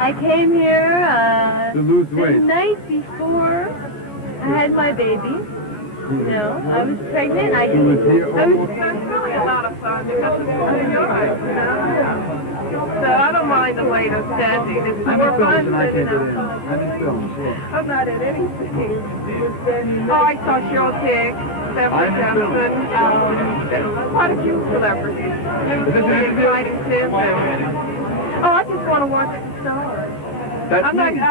I came here to lose the weight. night before I had my baby. No, I was pregnant. I was. It's really a lot of fun because it's New York, you know? So I don't mind the wait of standing. It's more fun sitting outside. I'm not in anything. Oh, I saw Cheryl Tick, Stephanie Johnson, quite a few celebrities. Lucy and Clyde Smith. Oh, I just want to watch the stars. I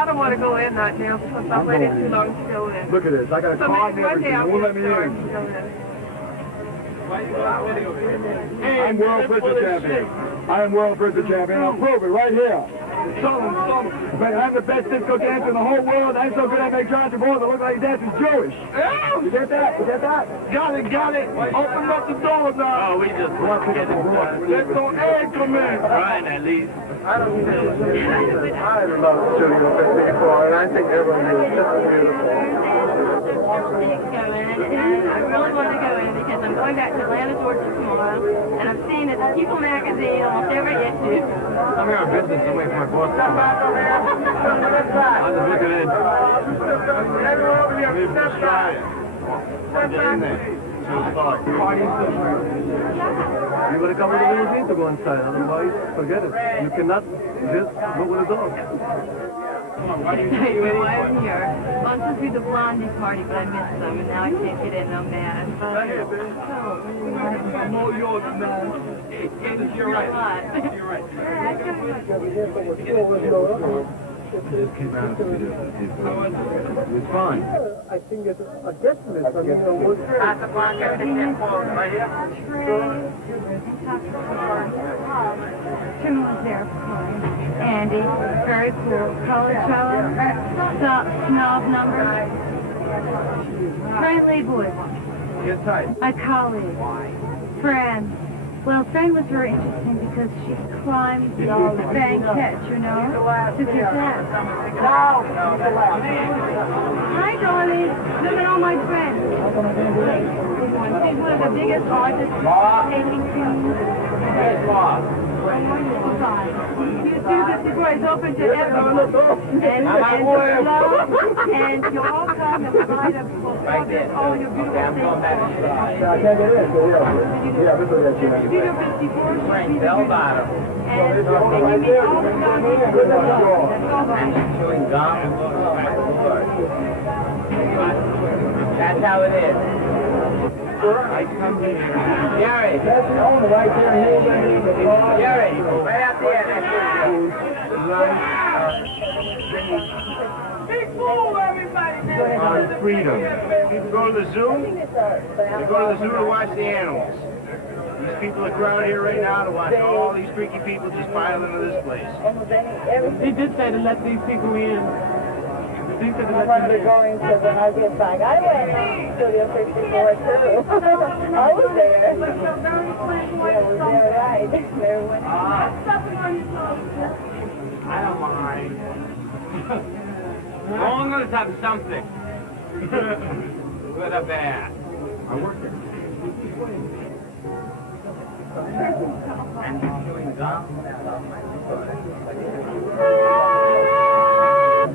don't want to go in right now because I've waited too long to go in. Look at this. I got a So card maybe and one day everything. I'll They won't let get me started in. to go in. I'm world prison champion. I am world prison champion. I'll prove it right here. But I'm the best disco dancer in the whole world. I'm so good I make John Travolta look like he dances Jewish. You get that? You get that? Got it. Open up the door now. Oh, we just want to get it done. Let's go egg come in. Trying at least. I love Studio 54, and I think everyone is just beautiful. I really want to go in because I'm going back to Atlanta, Georgia tomorrow, and I'm seeing it in People magazine almost every issue. I'm here on business. I'm waiting for my boss to come back. I'm just looking in. Everyone over here, step back. Get in there. Start. You want to come with the limousine to go inside, otherwise forget it. You cannot just go with a dog. Excitement while I'm here. I was supposed to be the Blondie party, but I missed them, and now I can't get in. I'm mad. I'm all yours now. You're right. You're right. It came out of it. It's fine. I think it's a guesstimate. I mean, At the block, I think they're closed right here. Tim was there for Andy, very cool. College fellow, snob number. Friendly boy. Get tight. A colleague. Friend. Well, friend was very interesting because she climbed the bank catch, you know, to get that. Hi, darling. Look at all my friends. She's one of the biggest artists taking pictures. Before it's open to everyone. And slow, and you all come and provide all your beautiful things. I can't get in. Yeah, this will get you. Studio 54 should be Bell bottom. and you meet all the time. Chewing gum. That's how it is. I come here. Gary. That's the owner right there. Gary, right out there. Big fool, everybody! On freedom. People go to the zoo. They go to the zoo to watch the animals. These people are crowded here right now to watch all these freaky people just pile into this place. He did say to let these people in. He said to I let wanted them to in. go into when I get back. I went to Studio 54 too. I was there. Yeah, I was there, right. There went. I don't mind. Long as have something. Good or bad. I work there. And chewing gum.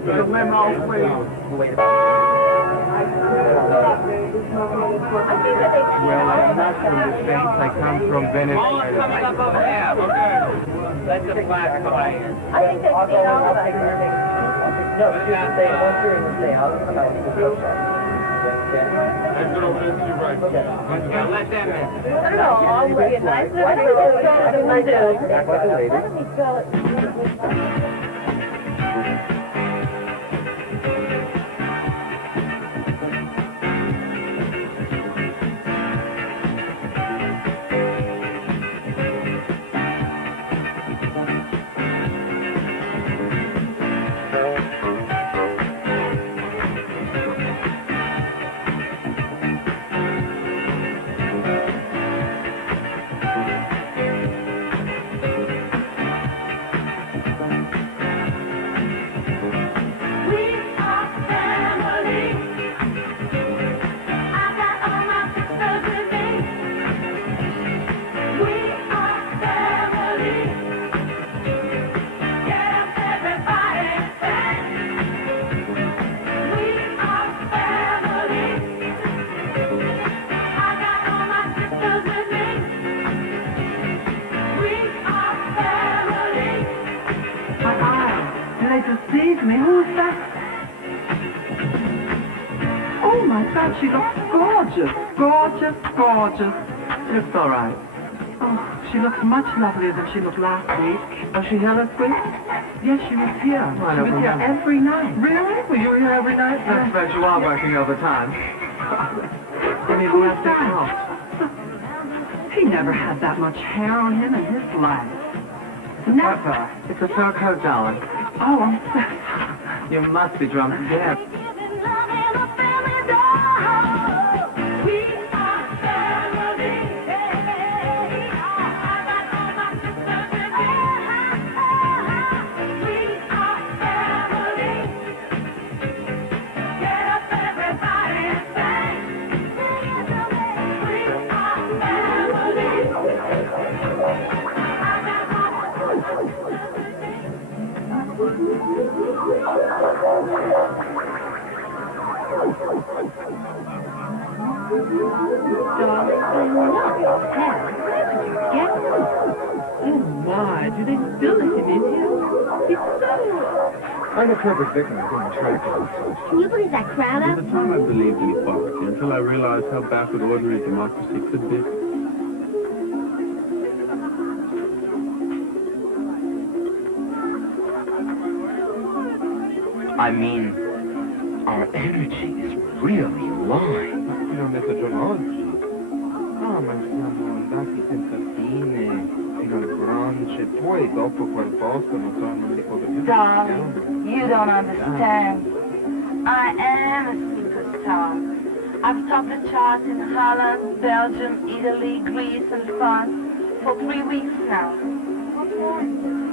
The limo, please. Well, I'm not from the States. I come from Venezuela. All is coming up over there. Okay. That's a flat plane. I think they've seen all of us. No, she didn't say once you're in the stay house. Let's go over there to your right. Yeah, let them in. I don't know, I'll look at nice. Why don't you just go to the window? Why don't we spell it? deceived me. Who is that? Oh, my God, she looks gorgeous. Gorgeous, gorgeous. It's all right. Oh, she looks much lovelier than she looked last week. Was she here last week? Yes, she was here. She was here every night. Really? Were you here every night? I suppose you are working overtime. You mean we have to help? He never had that much hair on him in his life. Never. It's a fur coat, darling. Oh, I'm so sorry. You must be drunk again. Oh my, do they still let him in here? He's so... I'm a perfect victim of being attracted and such. Can you believe that crowd At the time I believed in equality until I realized how backward ordinary democracy could be. I mean, our energy is really live. Una metodologia. Ah, ma siamo andati senza fine fino al grunge, poi dopo quel posto non tornano un po' più. Darling, you don't understand. I am a superstar. I've topped the charts in Holland, Belgium, Italy, Greece, and France for 3 weeks now.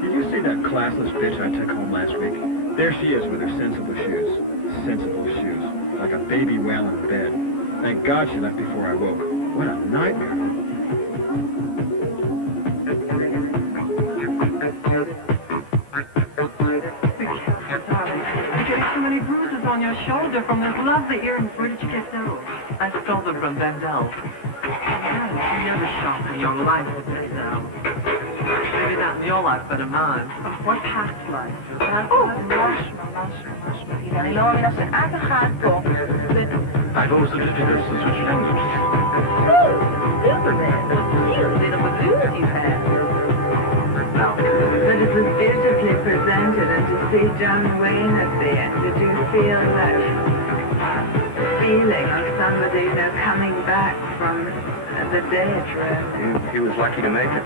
Did you see that classless bitch I took home last week? There she is with her sensible shoes. Sensible shoes. Like a baby whale in bed. Thank God she left before I woke. What a nightmare. Too many bruises on your shoulder from those lovely earrings. Where did you get those? I stole them from Vendel. You never shop in your life with Vendel. Maybe not in your life, but in mine. What past life? Die Lorena zijn aangegaan, toch? I've also discussed the switch languages. Superman, what you beauty you have. But it was beautifully presented, and to see John Wayne at the end, did you feel that feeling of somebody, coming back from the dead? He was lucky to make it.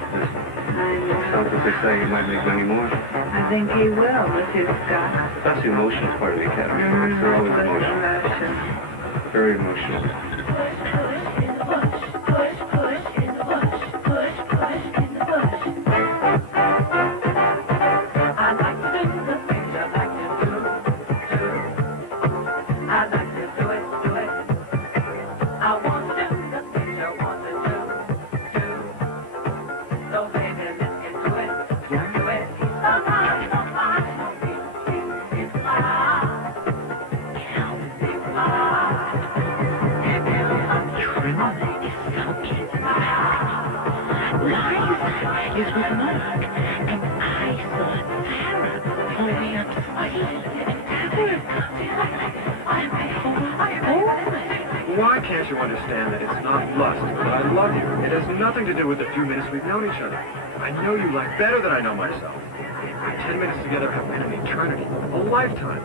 I know. Sounds like they say he might make many more. I think he will with his guts. That's the emotional part of the Academy. They're always emotional. Emotion. Very emotional. Is with Mark, and I saw Sarah holding up Why can't you understand that it's not lust, but I love you? It has nothing to do with the few minutes we've known each other. I know you like better than I know myself. 10 minutes together have been an eternity, a lifetime.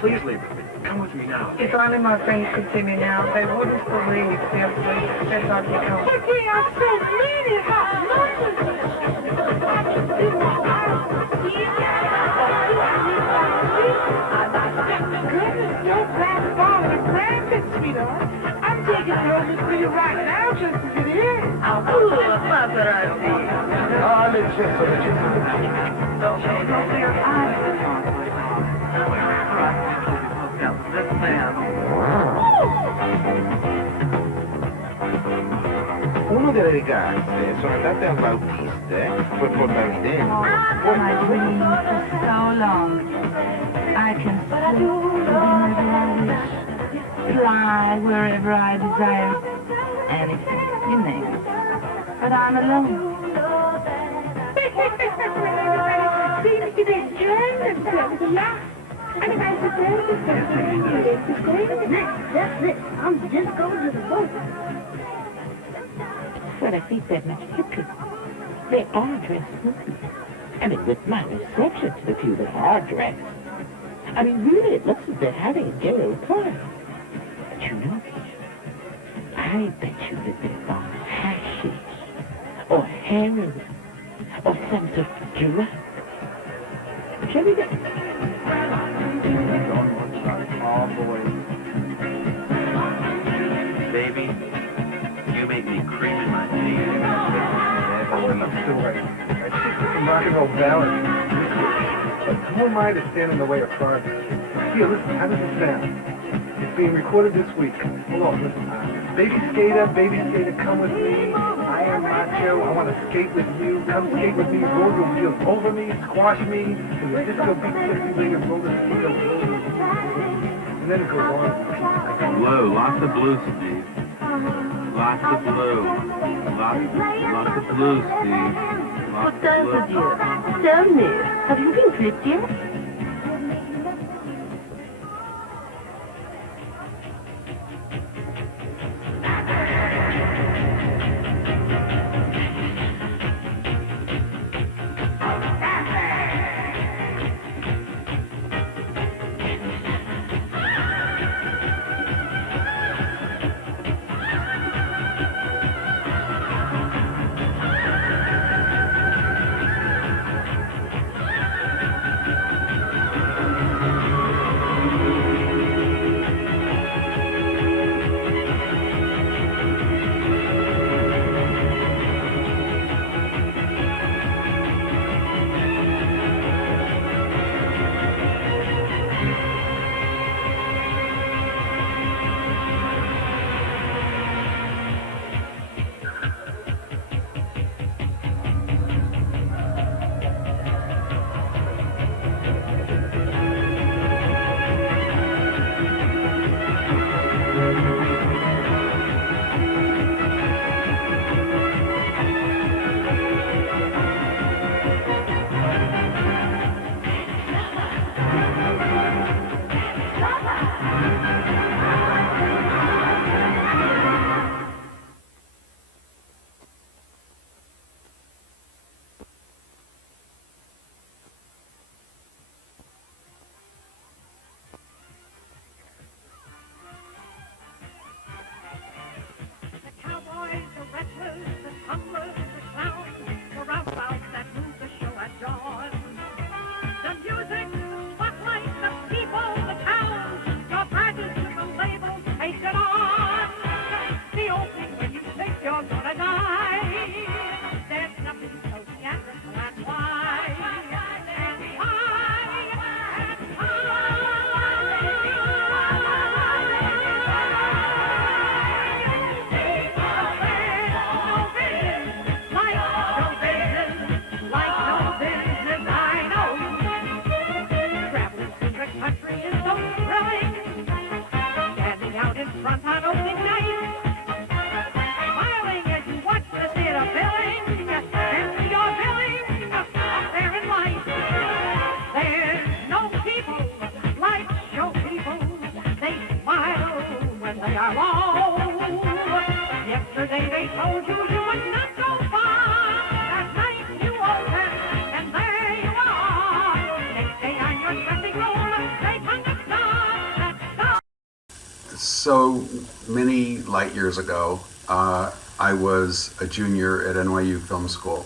Please leave with me. Come with me now. If only my friends could see me now, they wouldn't believe the absolute success I've become. But we are so many hot Goodness, your black ball is rampant, sweetheart. I'm taking roses for you right now just to get in. Paparazzi. Ah, l'eccesso. Una delle ragazze sono andate al Bautiste per portarmi dentro. My dream for so long. I can sleep whenever I wish, fly wherever I desire, anything, you name it. But I'm alone. Seems to be splendid, I'm just going to the boat. Well, I think they're not hippies. They are dressed smartly. I mean, with my reception to the few that are dressed. I mean, really, it looks as if they're having a gay old party. But you know, I bet you that they're on hashish, or heroin, or some sort of drug. Shall we go? Oh, boy. Baby, you make me cream in my teeth. I'm still right. I think we can rock and roll ballad. But who am I to stand in the way of progress? Here, listen, how does it sound? It's being recorded this week. Hold on, listen. Baby skater, come with me. I am macho. I want to skate with you. Come skate with me. Roll your wheels over me, squash me. To the disco beat, sexy ring, and roller skater. And then it goes on. Blue, lots of blue, Steve. Lots of blue. Lots of blue, Steve. What does it do? Tell me, have you been clipped yet? So many light years ago, I was a junior at NYU Film School,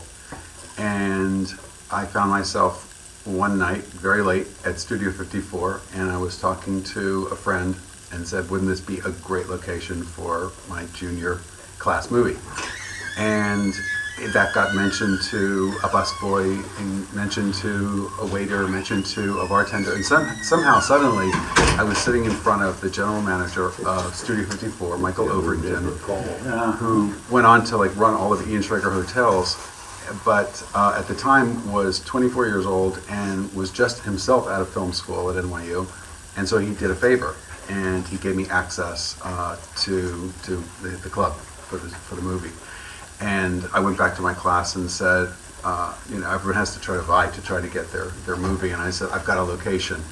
and I found myself one night, very late, at Studio 54, and I was talking to a friend and said, wouldn't this be a great location for my junior class movie? And that got mentioned to a busboy, and mentioned to a waiter, mentioned to a bartender, and somehow, suddenly, I was sitting in front of the general manager of Studio 54, Michael Overton, who went on to run all of the Ian Schrager hotels, but at the time was 24 years old and was just himself out of film school at NYU, and so he did a favor, and he gave me access to the club for the movie. And I went back to my class and said, everyone has to try to vie to try to get their movie. And I said, I've got a location,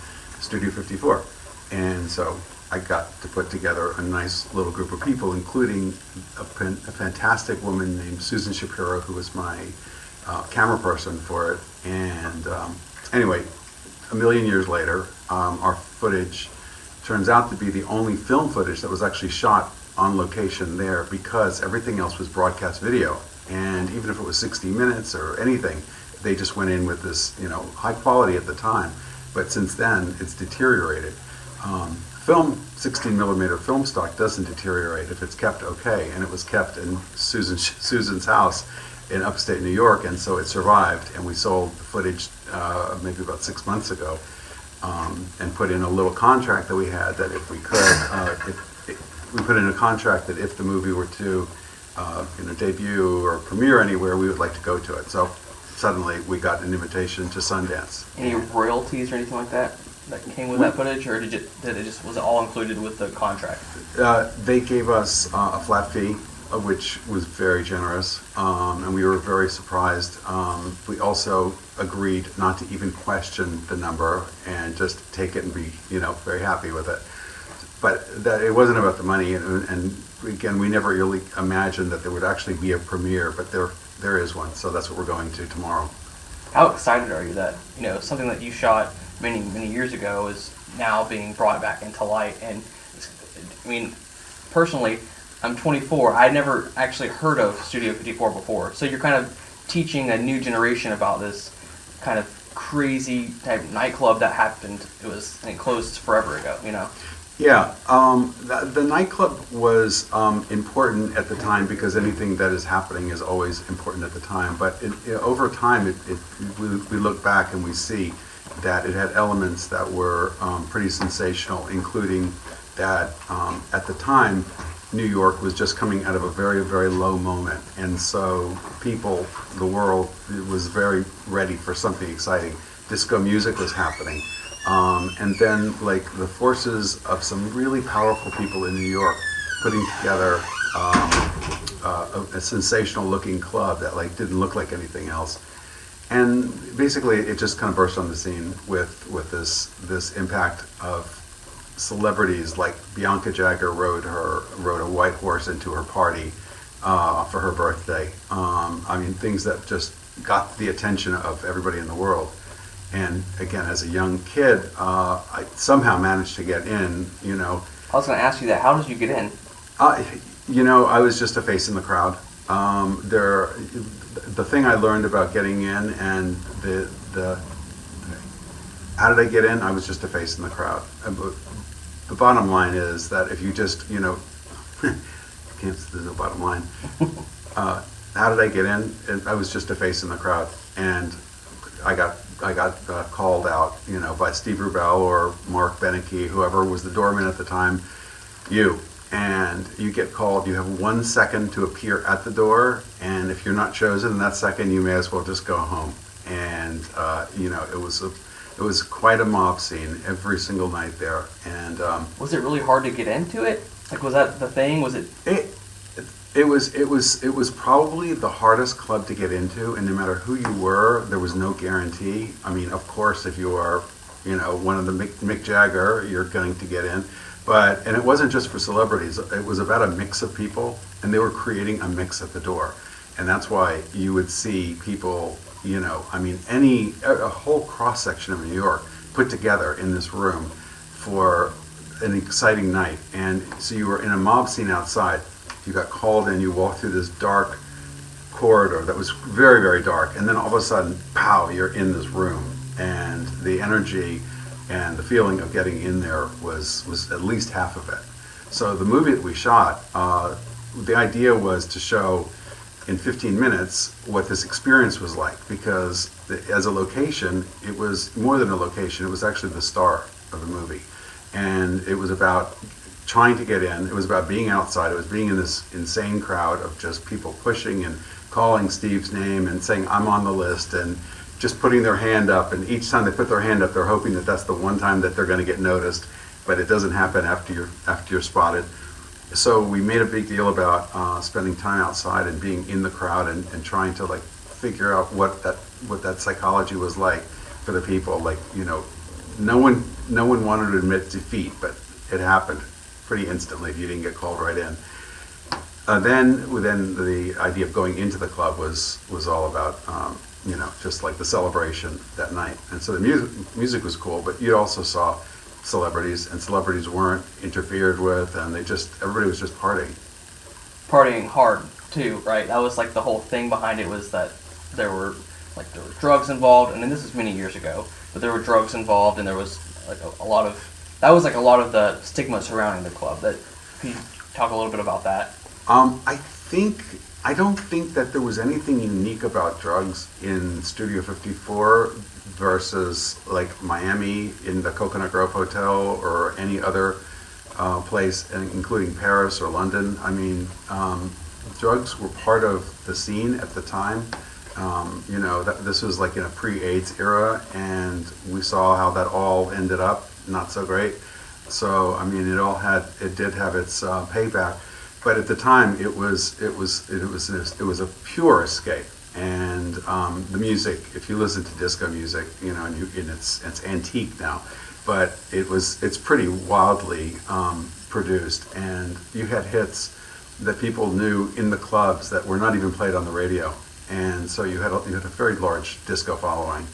Studio 54. And so I got to put together a nice little group of people, including a fantastic woman named Susan Sharpiro, who was my camera person for it. And anyway, a million years later, our footage turns out to be the only film footage that was actually shot on location there, because everything else was broadcast video. And even if it was 60 minutes or anything, they just went in with this, high quality at the time. But since then, it's deteriorated. 16 millimeter film stock doesn't deteriorate if it's kept okay, and it was kept in Susan's house in upstate New York, and so it survived, and we sold the footage maybe about 6 months ago, and put in a little contract that we had that if we could, we put in a contract that if the movie were to debut or premiere anywhere, we would like to go to it. So suddenly we got an invitation to Sundance. Any royalties or anything like that came with that footage, or was it all included with the contract? They gave us a flat fee, which was very generous, and we were very surprised. We also agreed not to even question the number and just take it and be, very happy with it. But that it wasn't about the money, and again, we never really imagined that there would actually be a premiere, but there is one, so that's what we're going to tomorrow. How excited are you that, something that you shot many, many years ago is now being brought back into light? And I mean, personally, I'm 24. I never actually heard of Studio 54 before, so you're kind of teaching a new generation about this kind of crazy type nightclub that happened. It closed forever ago, Yeah, the nightclub was important at the time, because anything that is happening is always important at the time. But over time, we look back and we see that it had elements that were pretty sensational, including that at the time, New York was just coming out of a very, very low moment. And so the world was very ready for something exciting. Disco music was happening. And then, the forces of some really powerful people in New York putting together a sensational-looking club that didn't look like anything else, and basically it just kind of burst on the scene with this impact of celebrities. Like Bianca Jagger rode a white horse into her party for her birthday. Things that just got the attention of everybody in the world. And again, as a young kid, I somehow managed to get in, I was going to ask you that. How did you get in? I was just a face in the crowd. The thing I learned about getting in and how did I get in? I was just a face in the crowd. The bottom line is that if you just, there's no bottom line. How did I get in? I was just a face in the crowd. And I got called out, by Steve Rubel or Mark Beneke, whoever was the doorman at the time. And you get called. You have 1 second to appear at the door, and if you're not chosen in that second, you may as well just go home. And it was quite a mob scene every single night there. And was it really hard to get into it? Was that the thing? Was it? It was probably the hardest club to get into, and no matter who you were, there was no guarantee. Of course, if you are, one of the Mick Jagger, you're going to get in. And it wasn't just for celebrities. It was about a mix of people, and they were creating a mix at the door. And that's why you would see people, a whole cross-section of New York put together in this room for an exciting night. And so you were in a mob scene outside. You got called in, you walked through this dark corridor that was very, very dark, and then all of a sudden, pow, you're in this room. And the energy and the feeling of getting in there was at least half of it. So the movie that we shot, the idea was to show in 15 minutes what this experience was like, because as a location, it was more than a location, it was actually the star of the movie. And it was about trying to get in. It was about being outside. It was being in this insane crowd of just people pushing and calling Steve's name and saying, I'm on the list, and just putting their hand up. And each time they put their hand up, they're hoping that that's the one time that they're going to get noticed, but it doesn't happen after you're spotted. So we made a big deal about spending time outside and being in the crowd and trying to figure out what that psychology was like for the people. Like, you know, no one wanted to admit defeat, but it happened pretty instantly if you didn't get called right in. Then the idea of going into the club was all about you know, just like the celebration that night. And so the music was cool, but you also saw celebrities, and celebrities weren't interfered with, and everybody was just partying. Partying hard too, right? That was like the whole thing behind it, was that there were drugs involved, and then this was many years ago, but there were drugs involved, and there was like a lot of the stigma surrounding the club. Can you talk a little bit about that? I don't think that there was anything unique about drugs in Studio 54 versus like Miami in the Coconut Grove Hotel or any other place, including Paris or London. I mean, drugs were part of the scene at the time. You know, this was like in a pre-AIDS era, and we saw how that all ended up not so great. So I mean, it did have its payback. But at the time, it was a pure escape, and the music. If you listen to disco music, you know, and it's antique now, but it's pretty wildly produced, and you had hits that people knew in the clubs that were not even played on the radio, and so you had a very large disco following.